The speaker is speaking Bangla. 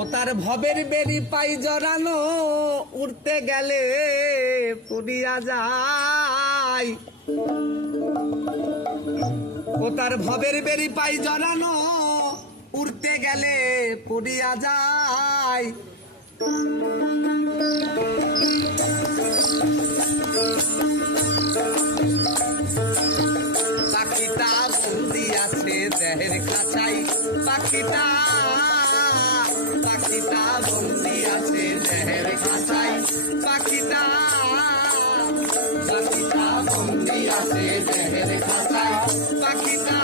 ও তার ভবের বেরি পাই জড়ানো, উড়তে গেলে পুড়িয়া যায়। ও তার ভবের বেরি পাই জড়ানো, উড়তে গেলে পুড়িয়া যায়। পাখিটা বন্দি আছে দেহের খাঁচাই, পাখিটা বন্দি আছে দেহের খাঁচাই, পাখিটা বন্দি আছে দেহের খাঁচাই, পাখিটা